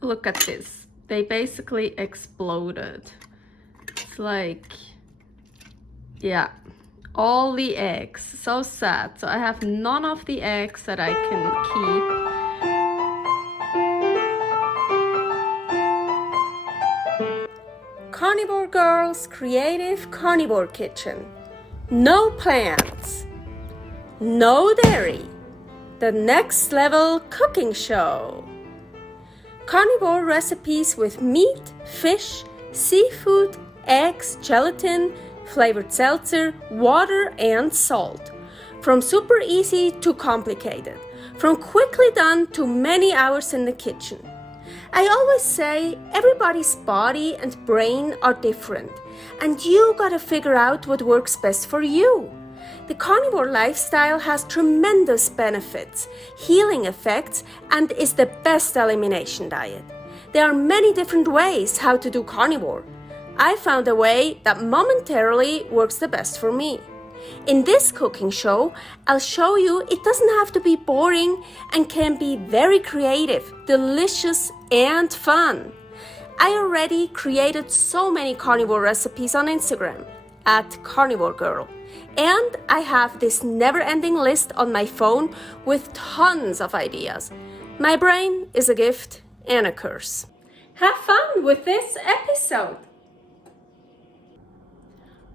Look at this. They basically exploded. It's like, yeah, all the eggs. So sad. So I have none of the eggs that I can keep. Carnivore Girl's Creative Carnivore Kitchen. No plants. No dairy. The next level cooking show. Carnivore recipes with meat, fish, seafood, eggs, gelatin, flavored seltzer, water, and salt. From super easy to complicated. From quickly done to many hours in the kitchen. I always say everybody's body and brain are different, and you gotta figure out what works best for you. The carnivore lifestyle has tremendous benefits, healing effects, and is the best elimination diet. There are many different ways how to do carnivore. I found a way that momentarily works the best for me. In this cooking show, I'll show you it doesn't have to be boring and can be very creative, delicious, and fun. I already created so many carnivore recipes on Instagram at karnivorgirl. And I have this never-ending list on my phone with tons of ideas. My brain is a gift and a curse. Have fun with this episode!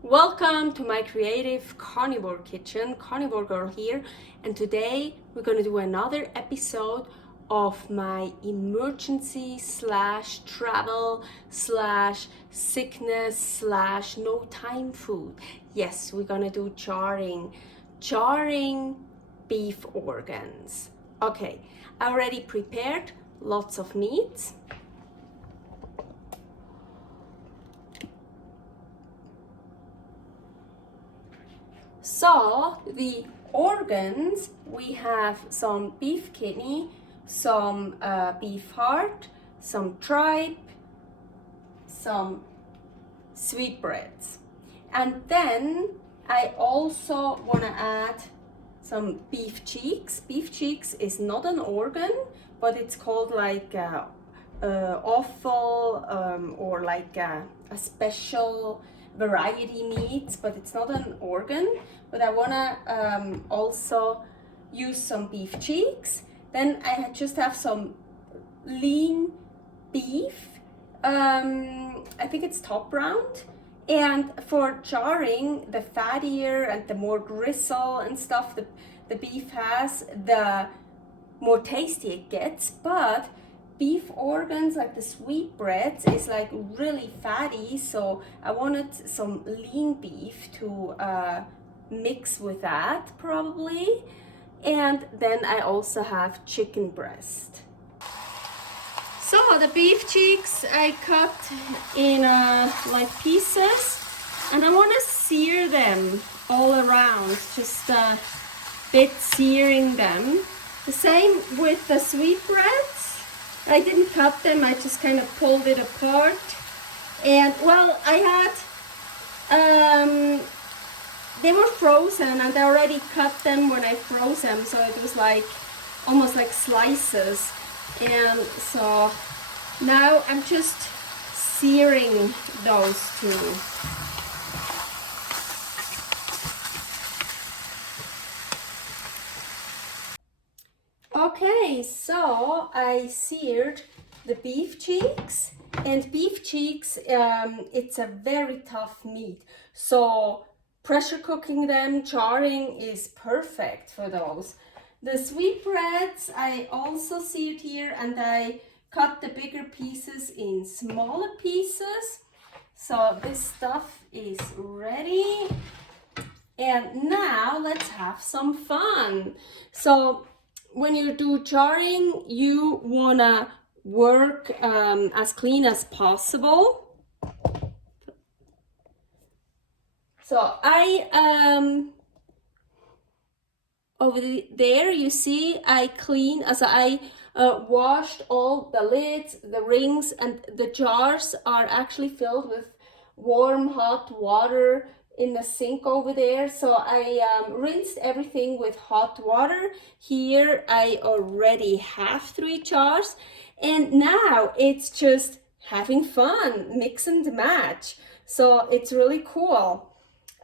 Welcome to my creative carnivore kitchen, Carnivore Girl here, and today we're going to do another episode of my emergency / travel / sickness / no time food. Yes, we're gonna do jarring beef organs. Okay, I already prepared lots of meats. So the organs, we have some beef kidney, some beef heart, some tripe, some sweetbreads. And then I also want to add some beef cheeks. Beef cheeks is not an organ, but it's called like offal or like a special variety meat, but it's not an organ. But I want to also use some beef cheeks. Then I just have some lean beef. I think it's top round. And for jarring, the fattier and the more gristle and stuff the beef has, the more tasty it gets. But beef organs like the sweetbreads is like really fatty, so I wanted some lean beef to mix with that probably. And then I also have chicken breast. So the beef cheeks I cut in like pieces, and I want to sear them all around, just a bit searing them. The same with the sweetbreads. I didn't cut them, I just kind of pulled it apart. And well, I had they were frozen and I already cut them when I froze them, so it was like almost like slices. And so now I'm just searing those two. Okay, so I seared the beef cheeks, and beef cheeks, it's a very tough meat. So pressure cooking them, jarring is perfect for those. The sweetbreads I also seared here, and I cut the bigger pieces in smaller pieces. So this stuff is ready. And now let's have some fun. So when you do jarring, you wanna work as clean as possible. So I over there you see I washed all the lids, the rings, and the jars are actually filled with warm hot water in the sink over there. So I rinsed everything with hot water. Here I already have 3 jars, and now it's just having fun, mix and match. So it's really cool.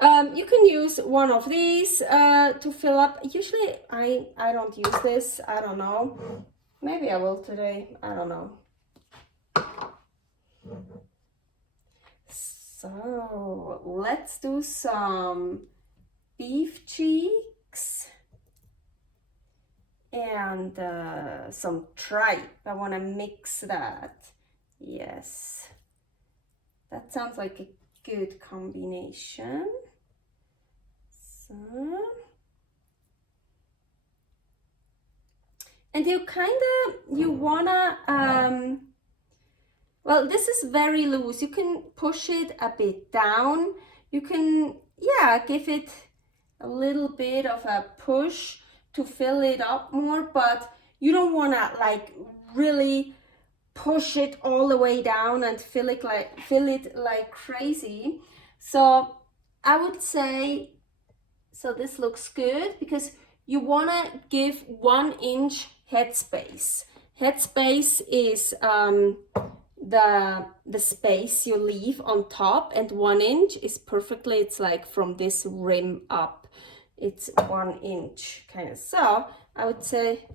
You can use one of these to fill up. Usually I don't use this. I don't know. Maybe I will today. I don't know. So let's do some beef cheeks and some tripe. I want to mix that. Yes, that sounds like a good combination. So, and you wanna well, this is very loose. You can push it a bit down. You can, yeah, give it a little bit of a push to fill it up more, but you don't want to like really push it all the way down and fill it like crazy. So I would say, so this looks good because you want to give 1 inch headspace. Headspace is the space you leave on top, and 1 inch is perfectly, it's like from this rim up, it's 1 inch kind of. So I would say,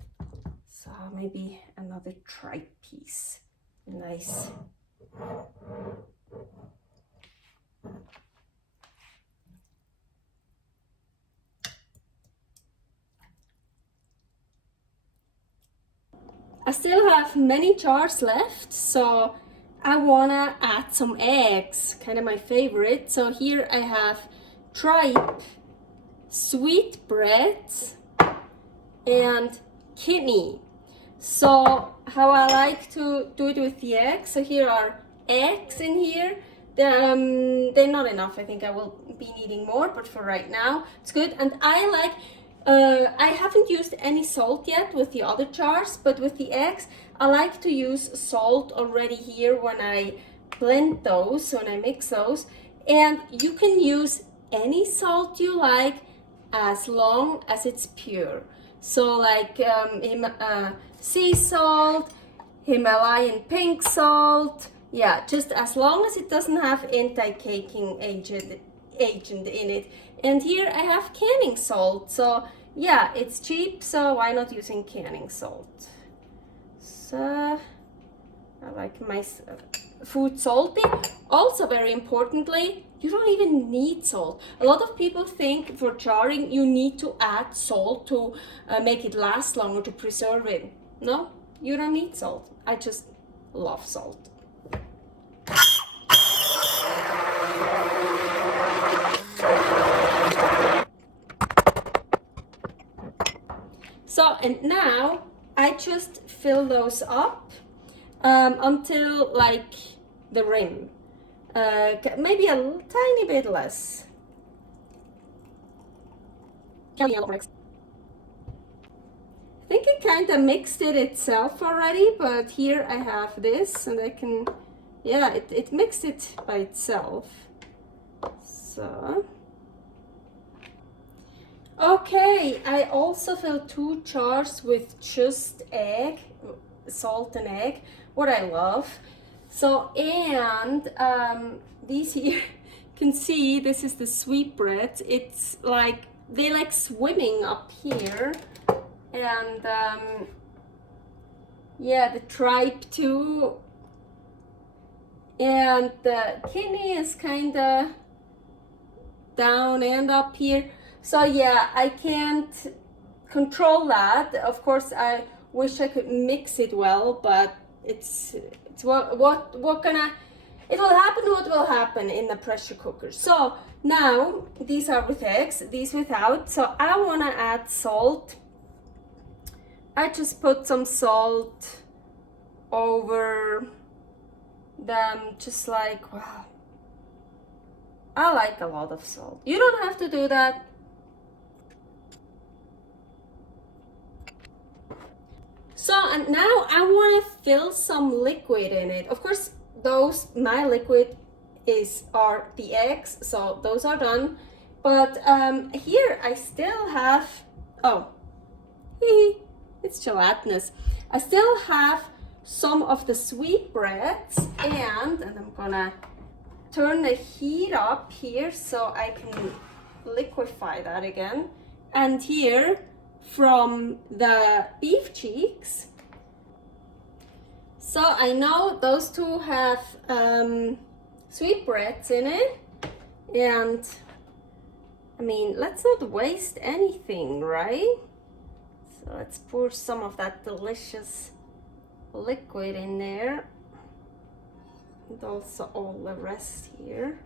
so maybe another tripe piece. Nice. I still have many jars left, so I wanna add some eggs, kind of my favorite. So here I have tripe, sweetbreads, and kidney. So how I like to do it with the eggs, so here are eggs in here. They're not enough. I think I will be needing more, but for right now it's good. And I like I haven't used any salt yet with the other jars, but with the eggs I like to use salt already here when I blend those, when I mix those. And you can use any salt you like as long as it's pure. So like sea salt, Himalayan pink salt, yeah, just as long as it doesn't have anti-caking agent in it. And here I have canning salt, so yeah, it's cheap, so why not using canning salt? So I like my food salty. Also, very importantly, you don't even need salt. A lot of people think for jarring you need to add salt to make it last longer, to preserve it. No, you don't need salt. I just love salt. So, and now I just fill those up until like the rim. Maybe a tiny bit less. I think it kind of mixed it itself already, but here I have this and I can, yeah, it mixed it by itself. So, okay, I also filled 2 jars with just egg, salt and egg, what I love. So, and these here, you can see this is the sweetbreads. It's like, they like swimming up here. And yeah, the tripe too. And the kidney is kind of down and up here. So yeah, I can't control that. Of course, I wish I could mix it well, but it's what gonna, it will happen what will happen in the pressure cooker. So now these are with eggs, these without. So I want to add salt. I just put some salt over them, just like, wow. I like a lot of salt. You don't have to do that. So, and now I want to fill some liquid in it. Of course, my liquid are the eggs, so those are done. But here I still have, oh, it's gelatinous. I still have some of the sweetbreads, and I'm gonna turn the heat up here so I can liquefy that again. And here from the beef cheeks. So I know those two have sweetbreads in it, and I mean, let's not waste anything, right? So let's pour some of that delicious liquid in there, and also all the rest here.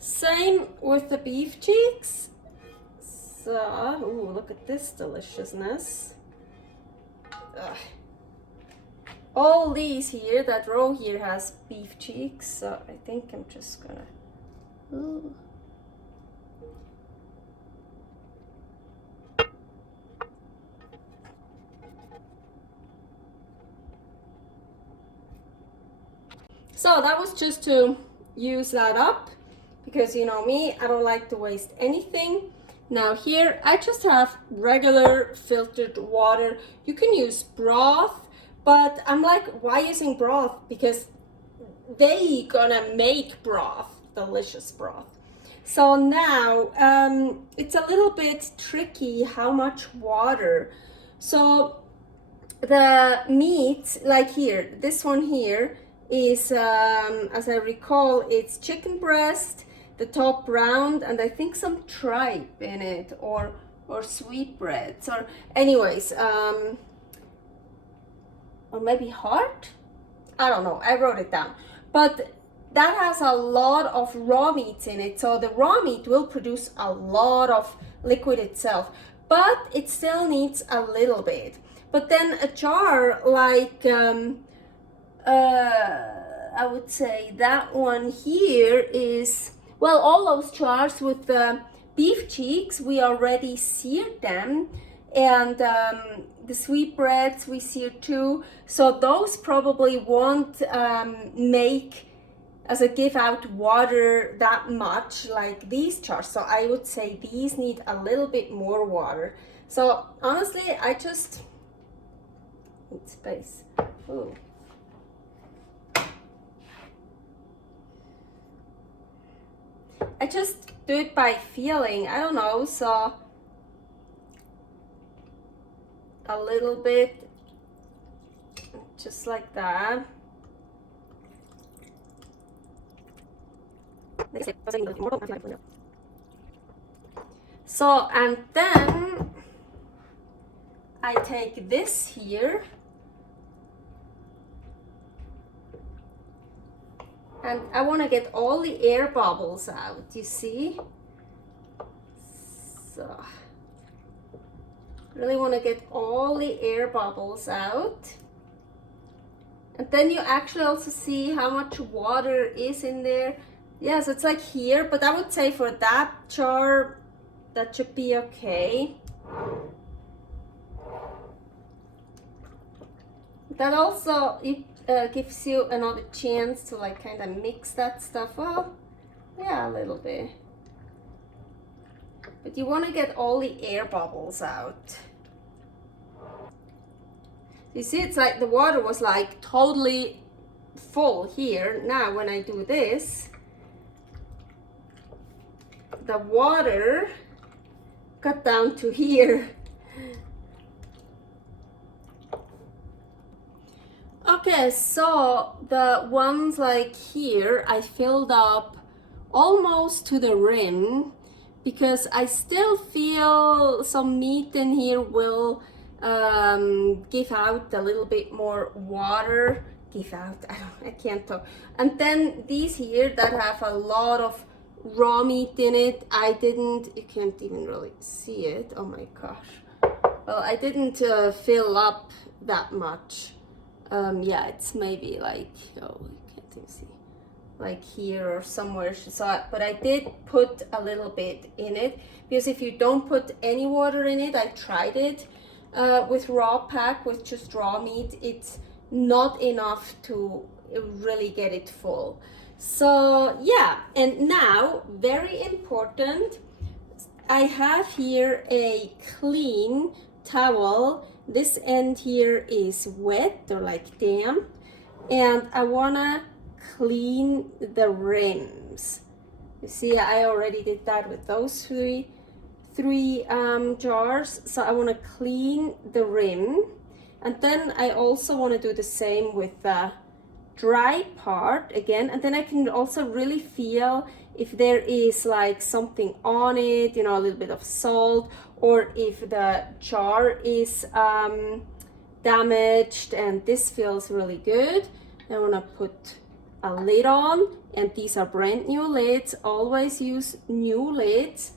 Same with the beef cheeks. So, ooh, look at this deliciousness. Ugh. All these here, that row here has beef cheeks, so I think I'm just gonna... Ooh. So that was just to use that up, because you know me, I don't like to waste anything. Now here I just have regular filtered water. You can use broth, but I'm like, why using broth? Because they gonna make broth, delicious broth. So now it's a little bit tricky how much water. So the meat, like here, this one here is, as I recall, it's chicken breast, the top round, and I think some tripe in it, or sweetbreads, or anyways, or maybe heart? I don't know, I wrote it down. But that has a lot of raw meats in it, so the raw meat will produce a lot of liquid itself, but it still needs a little bit. But then a jar like, I would say that one here is, well, all those jars with the beef cheeks, we already seared them, and the sweetbreads we seared too. So those probably won't make as a give out water that much like these jars. So I would say these need a little bit more water. So honestly, I just need space. Ooh. I just do it by feeling, I don't know, so a little bit, just like that. So, and then I take this here, and I want to get all the air bubbles out, you see? So, really want to get all the air bubbles out. And then you actually also see how much water is in there. Yeah, so it's like here, but I would say for that jar, that should be okay. That also, it gives you another chance to like kind of mix that stuff. Well, yeah, a little bit. But you want to get all the air bubbles out. You see, it's like the water was like totally full here. Now when I do this, the water got down to here. Okay, so the ones like here, I filled up almost to the rim, because I still feel some meat in here will give out a little bit more water. Give out, I can't talk. And then these here that have a lot of raw meat in it. I didn't, you can't even really see it, oh my gosh. Well, I didn't fill up that much. Yeah, it's maybe like, oh, you can't even see, like here or somewhere. So, but I did put a little bit in it, because if you don't put any water in it, I tried it with raw pack, with just raw meat, it's not enough to really get it full. So yeah, and now, very important, I have here a clean towel. This end here is wet or like damp, and I wanna clean the rims. You see, I already did that with those three jars, so I want to clean the rim. And then I also want to do the same with the dry part again, and then I can also really feel if there is like something on it, you know, a little bit of salt, or if the jar is damaged. And this feels really good. I want to put a lid on, and these are brand new lids. Always use new lids.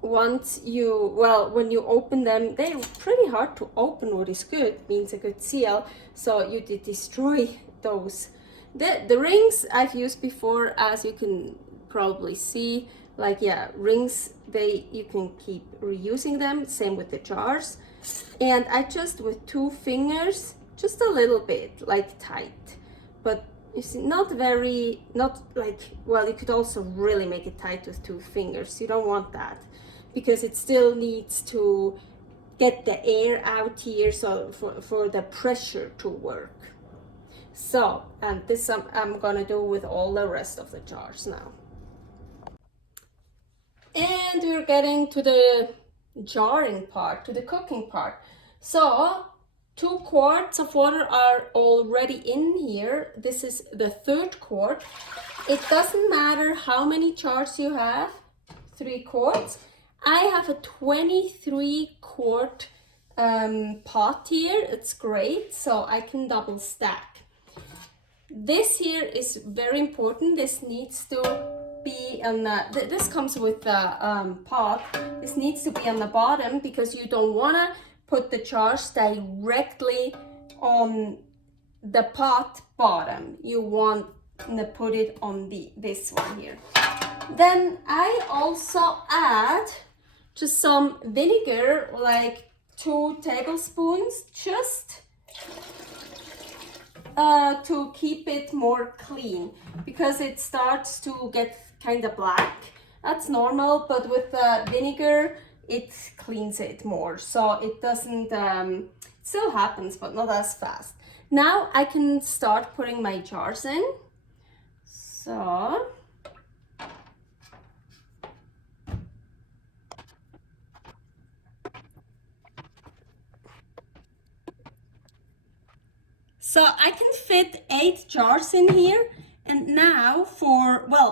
Once you, well, when you open them, they're pretty hard to open, what is good, means a good seal, so you did destroy those. The rings I've used before, as you can probably see, like, yeah, rings, you can keep reusing them, same with the jars. And I just, with 2 fingers, just a little bit, like tight, but you see, not like, well, you could also really make it tight with 2 fingers. You don't want that, because it still needs to get the air out here, so for the pressure to work. So, and this I'm gonna do with all the rest of the jars now. And we're getting to the jarring part, to the cooking part. So 2 quarts of water are already in here. This is the 3rd quart. It doesn't matter how many jars you have, 3 quarts. I have a 23 quart pot here. It's great, so I can double stack. This here is very important. This needs to be on the, this comes with the pot. This needs to be on the bottom, because you don't want to put the jars directly on the pot bottom. You want to put it on this one here. Then I also add just some vinegar, like 2 tablespoons, just to keep it more clean, because it starts to get kind of black. That's normal, but with the vinegar, it cleans it more, so it doesn't, it still happens, but not as fast. Now I can start putting my jars in. So I can fit 8 jars in here, and now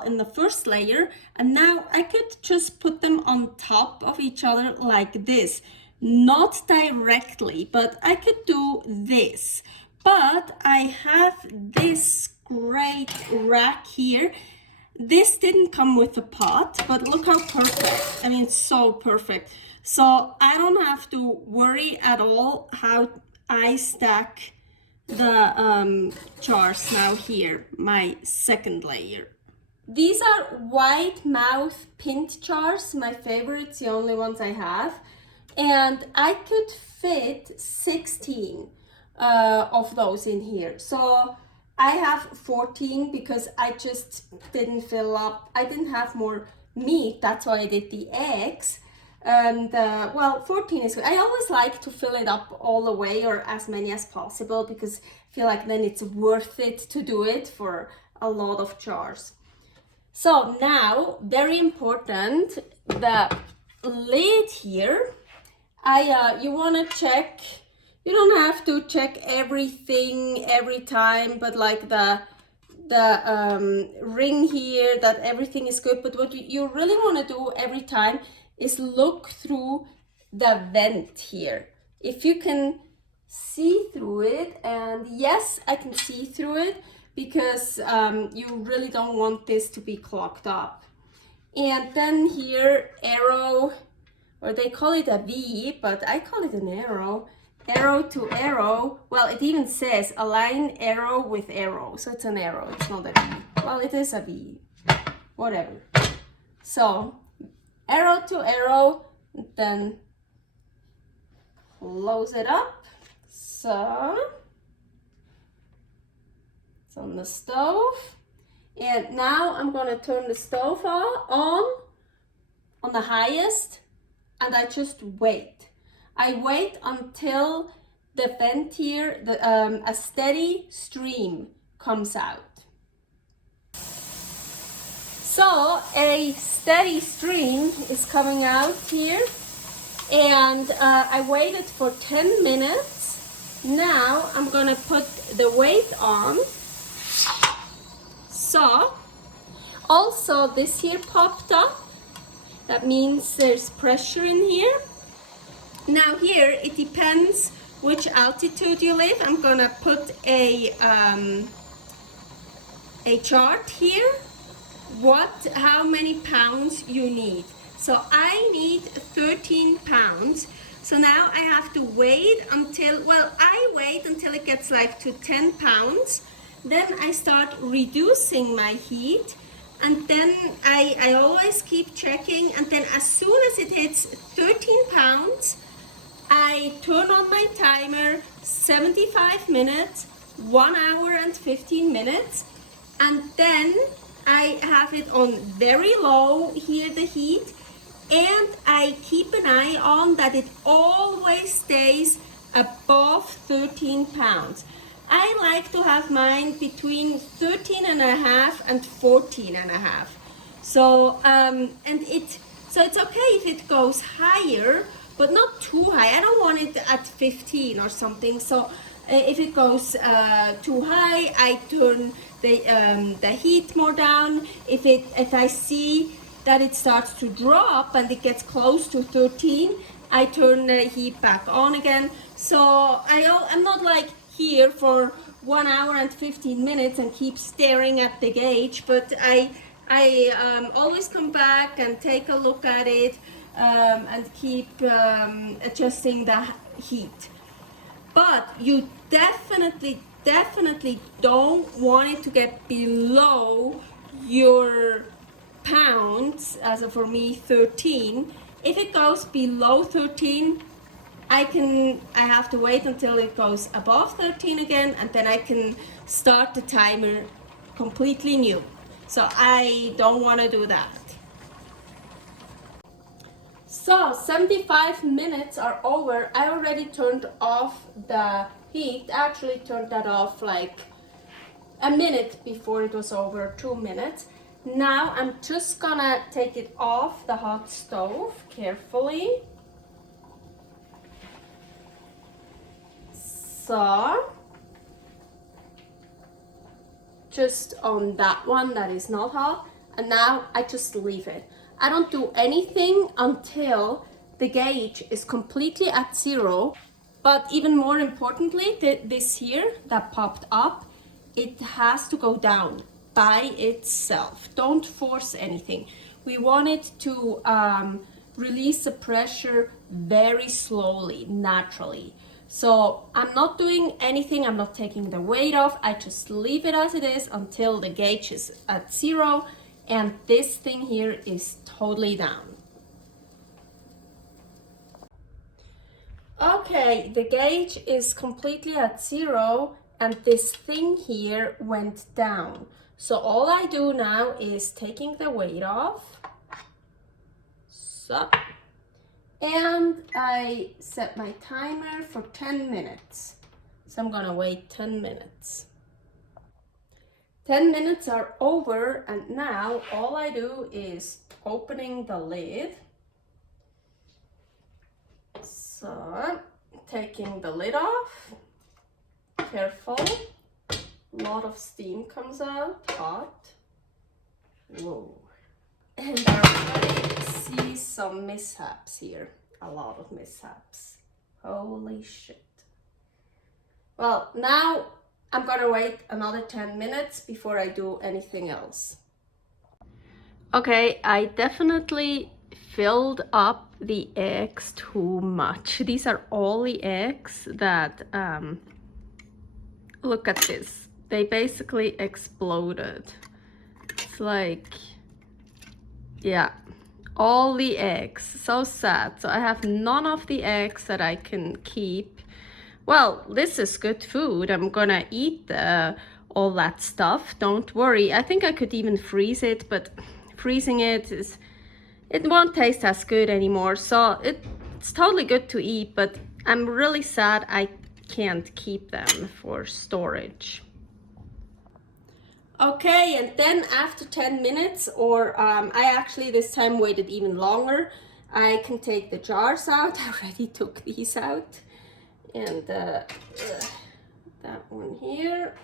in the first layer, and now I could just put them on top of each other like this. Not directly, but I could do this. But I have this great rack here. This didn't come with the pot, but look how perfect. I mean, it's so perfect. So I don't have to worry at all how I stack the jars now here, my 2nd layer. These are wide mouth pint jars, my favorites, the only ones I have. And I could fit 16 of those in here. So I have 14 because I just didn't fill up. I didn't have more meat, that's why I did the eggs. And well, 14 is good. I always like to fill it up all the way, or as many as possible, because I feel like then it's worth it to do it for a lot of jars. So now, very important, the lid here. You want to check. You don't have to check everything every time, but like the ring here, that everything is good. But what you really want to do every time is look through the vent here. If you can see through it, and yes, I can see through it, because you really don't want this to be clogged up. And then here, arrow, or they call it a V, but I call it an arrow. Arrow to arrow. Well, it even says align arrow with arrow. So it's an arrow, it's not a V. Well, it is a V, whatever. So arrow to arrow, then close it up. So it's on the stove. And now I'm gonna turn the stove on the highest, and I just wait. I wait until the vent here, a steady stream comes out. So a steady stream is coming out here, and I waited for 10 minutes. Now I'm gonna put the weight on. So also this here popped up. That means there's pressure in here. Now here, it depends which altitude you live. I'm gonna put a chart here, how many pounds you need. So I need 13 pounds. So now I have to wait until, well, I wait until it gets like to 10 pounds. Then I start reducing my heat. And then I always keep checking. And then as soon as it hits 13 pounds, I turn on my timer, 75 minutes, 1 hour and 15 minutes, and then I have it on very low here, the heat, and I keep an eye on that it always stays above 13 pounds. I like to have mine between 13 and a half and 14 and a half. So, so it's okay if it goes higher, but not too high. I don't want it at 15 or something. So if it goes too high, I turn the heat more down. If I see that it starts to drop and it gets close to 13, I turn the heat back on again. So I'm not like here for 1 hour and 15 minutes and keep staring at the gauge, but I always come back and take a look at it. And keep adjusting the heat. But you definitely don't want it to get below your pounds, as for me 13. If it goes below 13, I have to wait until it goes above 13 again, and then I can start the timer completely new. So I don't want to do that. So 75 minutes are over. I already turned off the heat. I actually turned that off like a minute before it was over, 2 minutes. Now I'm just gonna take it off the hot stove carefully. So just on that one that is not hot, and now I just leave it. I don't do anything until the gauge is completely at 0. But even more importantly, this here that popped up, it has to go down by itself. Don't force anything. We want it to release the pressure very slowly, naturally. So I'm not doing anything, I'm not taking the weight off, I just leave it as it is until the gauge is at 0. And this thing here is totally down. Okay, the gauge is completely at 0 and this thing here went down. So all I do now is taking the weight off. So, and I set my timer for 10 minutes. So I'm gonna wait 10 minutes. 10 minutes are over, and now all I do is opening the lid. So, taking the lid off, careful, a lot of steam comes out, hot, whoa. And I already see some mishaps here, a lot of mishaps, holy shit. Well, now I'm gonna wait another 10 minutes before I do anything else. Okay, I definitely filled up the eggs too much. These are all the eggs that, look at this. They basically exploded. It's like, yeah, all the eggs. So sad. So I have none of the eggs that I can keep. Well, this is good food. I'm gonna eat all that stuff. Don't worry. I think I could even freeze it, but freezing it won't taste as good anymore. So it's totally good to eat, but I'm really sad I can't keep them for storage. Okay, and then after 10 minutes, or I actually this time waited even longer, I can take the jars out. I already took these out. And that one here.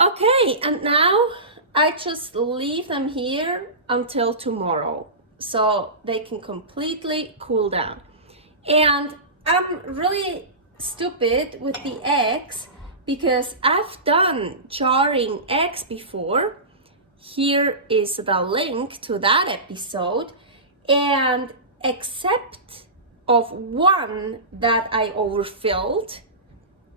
Okay, and now I just leave them here until tomorrow so they can completely cool down. And I'm really stupid with the eggs because I've done jarring eggs before. Here is the link to that episode, and except of one that I overfilled,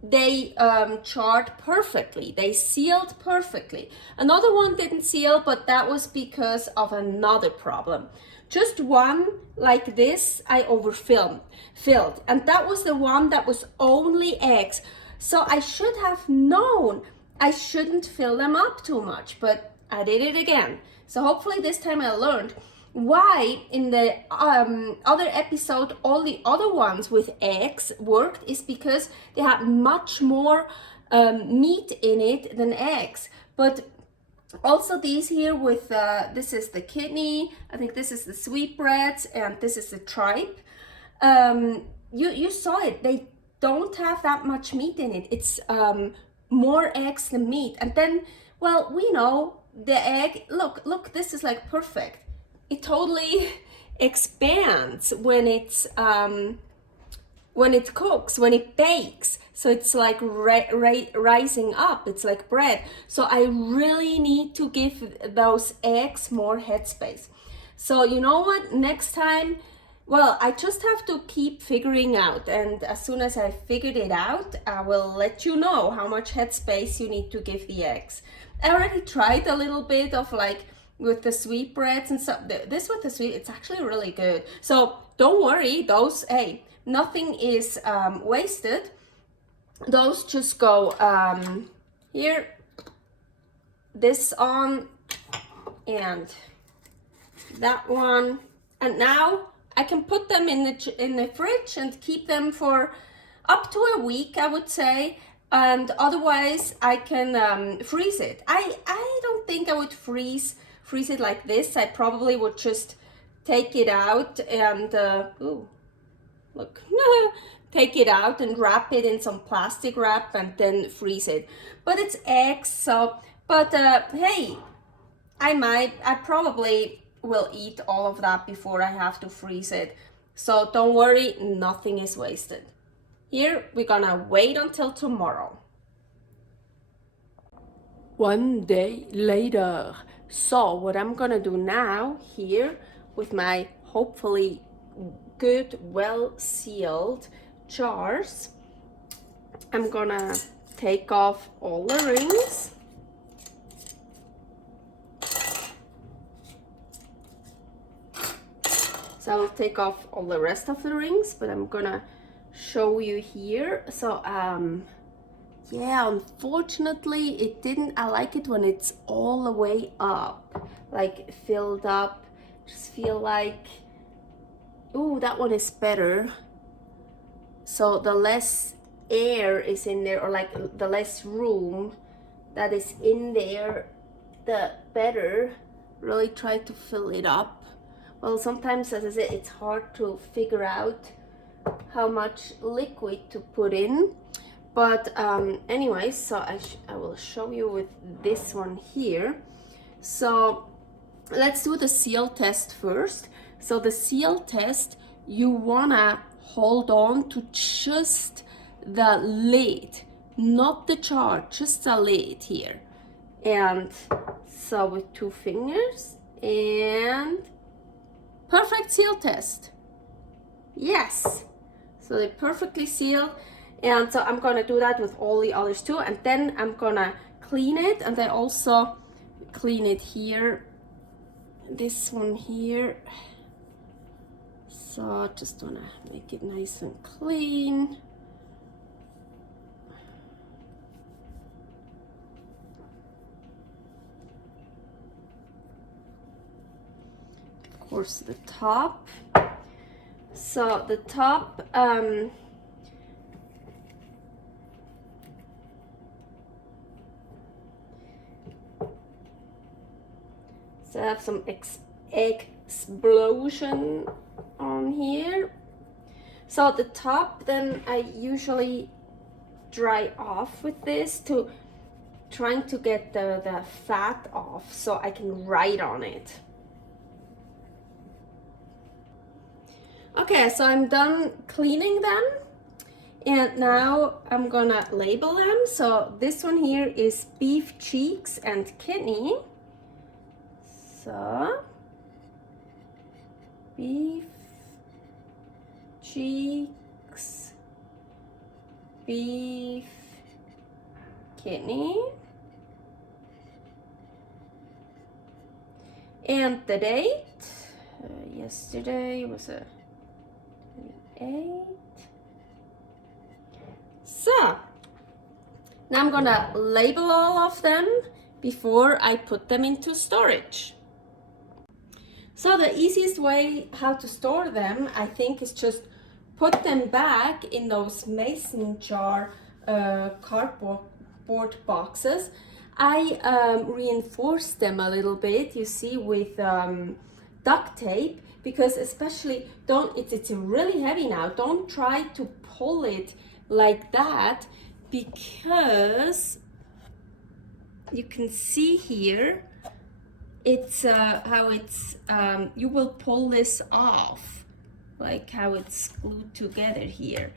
they jarred perfectly. They sealed perfectly. Another one didn't seal, but that was because of another problem. Just one like this I overfilled, and that was the one that was only eggs. So I should have known I shouldn't fill them up too much, but I did it again. So hopefully this time I learned. Why in the other episode all the other ones with eggs worked is because they had much more meat in it than eggs. But also these here with this is the kidney, I think this is the sweetbreads, and this is the tripe. You saw it, they don't have that much meat in it. It's more eggs than meat. And then, well, we know the egg, look, this is like perfect. It totally expands when it cooks, when it bakes. So it's like rising up. It's like bread. So I really need to give those eggs more headspace. So you know what? Next time, well, I just have to keep figuring out. And as soon as I figured it out, I will let you know how much headspace you need to give the eggs. I already tried a little bit of like with the sweetbreads and stuff. This with the sweet, it's actually really good. So don't worry, those, hey, nothing is wasted. Those just go here, this on, and that one. And now I can put them in the fridge and keep them for up to a week, I would say. And otherwise I can freeze it. I don't think I would freeze it like this. I probably would just take it out and ooh, look, take it out and wrap it in some plastic wrap and then freeze it. But it's eggs, so, but hey, I probably will eat all of that before I have to freeze it. So don't worry, nothing is wasted. Here, we're gonna wait until tomorrow. One day later. So what I'm gonna do now here with my hopefully good, well sealed jars, I'm gonna take off all the rings. So I'll take off all the rest of the rings, but I'm gonna show you here. So yeah, unfortunately it didn't, I like it when it's all the way up, like filled up. Just feel like, oh, that one is better. So the less air is in there, or like the less room that is in there, the better. Really try to fill it up. well, sometimes, as I said, it's hard to figure out how much liquid to put in. But anyway, so I will show you with this one here. So let's do the seal test first. So the seal test, you wanna hold on to just the lid, not the jar, just the lid here. And so with 2 fingers, and perfect seal test. Yes, so they're perfectly sealed. And so I'm gonna do that with all the others too, and then I'm gonna clean it, and I also clean it here, this one here. So just wanna make it nice and clean. Of course, the top. So the top, so I have some explosion on here. So the top, then I usually dry off with this to trying to get the fat off so I can write on it. Okay, so I'm done cleaning them, and now I'm gonna label them. So this one here is beef cheeks and kidney. So beef cheeks, beef kidney, and the date. Yesterday was a 28. So now I'm gonna label all of them before I put them into storage. So the easiest way how to store them, I think, is just put them back in those mason jar cardboard boxes. I reinforced them a little bit, you see, with duct tape, because especially it's really heavy now. Don't try to pull it like that, because you can see here it's how it's you will pull this off, like how it's glued together here.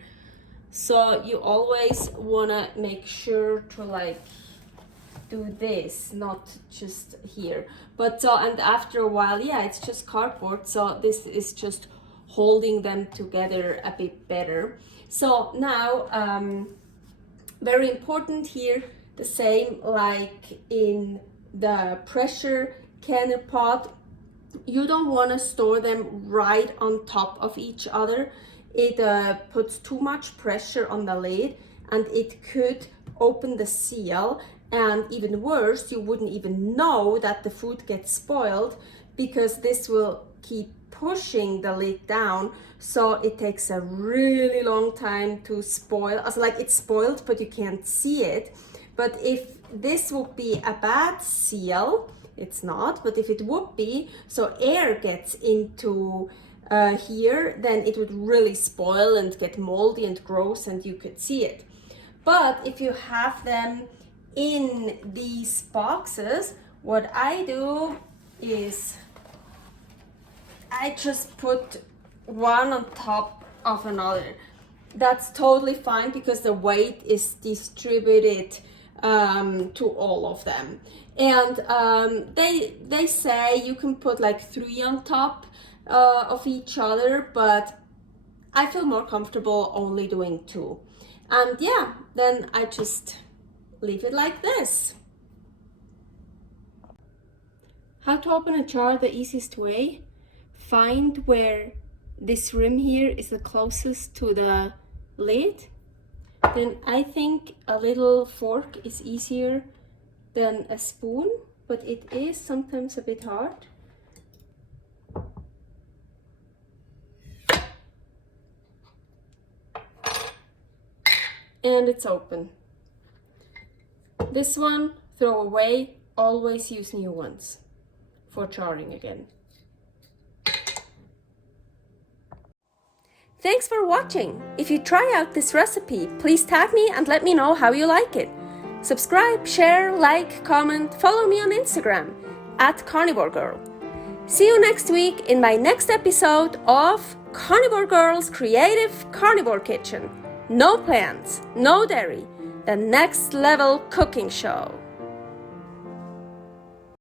So you always want to make sure to like do this, not just here. But so, and after a while, yeah, it's just cardboard, so this is just holding them together a bit better. So now very important here, the same like in the pressure canner pot, you don't want to store them right on top of each other. It puts too much pressure on the lid, and it could open the seal, and even worse, you wouldn't even know that the food gets spoiled, because this will keep pushing the lid down, so it takes a really long time to spoil. Also, like, it's spoiled but you can't see it. But if this would be a bad seal, it's not, but if it would be, so air gets into here, then it would really spoil and get moldy and gross, and you could see it. But if you have them in these boxes, what I do is I just put one on top of another. That's totally fine, because the weight is distributed to all of them. And they say you can put like 3 on top of each other, but I feel more comfortable only doing 2. And yeah, then I just leave it like this. How to open a jar the easiest way? Find where this rim here is the closest to the lid. Then I think a little fork is easier than a spoon, but it is sometimes a bit hard. And it's open. This one, throw away, always use new ones for jarring again. Thanks for watching. If you try out this recipe, please tag me and let me know how you like it. Subscribe, share, like, comment, follow me on Instagram @karnivorgirl. See you next week in my next episode of Carnivore Girl's Creative Carnivore Kitchen. No plants, no dairy, the next level cooking show.